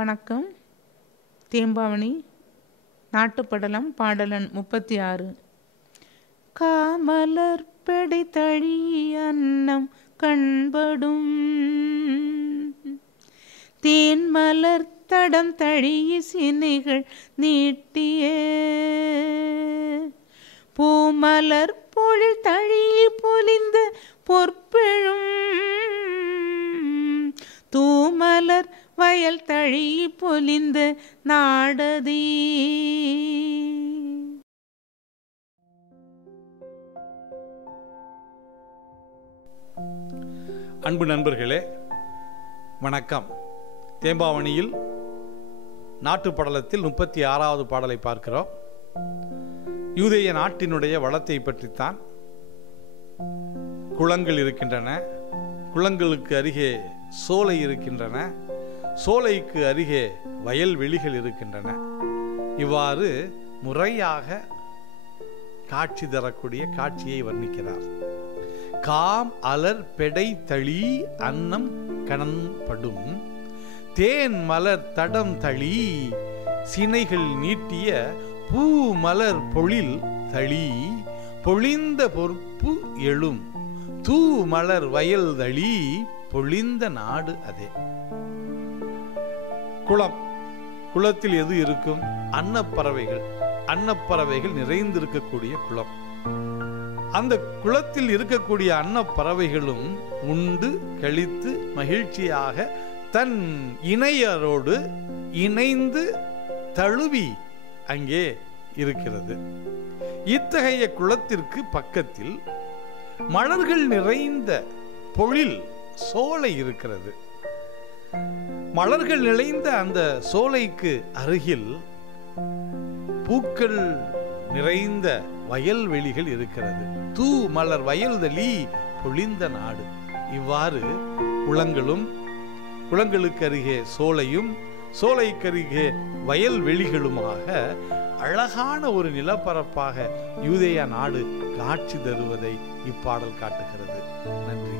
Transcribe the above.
வணக்கம். தேம்பாவணி நாட்டுப்படலம் பாடலன் 36. காமலர் பெடை தழி அன்னம் கண்படும் தேன்மலர் தடம் தழிய சினைகள் நீட்டிய பூமலர் பொழில் தழிய பொலிந்த பொற்பெழும் தூமலர் வயல் தழிய பொலிந்த நாடதே. அன்பு நண்பர்களே, வணக்கம். தேம்பாவணியில் நாட்டுப்படலத்தில் 36வது பாடலை பார்க்கிறோம். யூதேய நாட்டினுடைய வளத்தை பற்றித்தான். குளங்கள் இருக்கின்றன, குளங்களுக்கு அருகே சோலை இருக்கின்றன, சோலைக்கு அருகே வயல்வெளிகள் இருக்கின்றன. இவ்வாறு முறையாக காட்சி தரக்கூடிய காட்சியை வர்ணிக்கிறார். காம் அலர் பெடை தளி அன்னம் கணன்படும் தேன் மலர் தடம் தளி சினைகள் நீட்டிய பூ மலர் பொழில் தளி பொழிந்த பொற்பு எழும் தூ மலர் வயல் தளி பொழிந்த நாடு அதே. குளம், குளத்தில் எது இருக்கும்? அன்னப்பறவைகள். அன்னப்பறவைகள் நிறைந்திருக்கக்கூடிய குளம். அந்த குளத்தில் இருக்கக்கூடிய அன்னப்பறவைகளும் உண்டு கழித்து மகிழ்ச்சியாக தன் இணையரோடு இணைந்து தழுவி அங்கே இருக்கிறது. இத்தகைய குளத்திற்கு பக்கத்தில் மலர்கள் நிறைந்த பொழில் சோலை இருக்கிறது. மலர்கள் நிறைந்த அந்த சோலைக்கு அருகில் பூக்கள் நிறைந்த வயல்வெளிகள் இருக்கிறது. தூ மலர் வயல்தளி பொழிந்த நாடு. இவ்வாறு குளங்களும், குளங்களுக்கு அருகே சோலையும், சோலைக்கு அருகே வயல்வெளிகளுமாக அழகான ஒரு நிலப்பரப்பாக யூதேய நாடு காட்சி தருவதை இப்பாடல் காட்டுகிறது. நன்றி.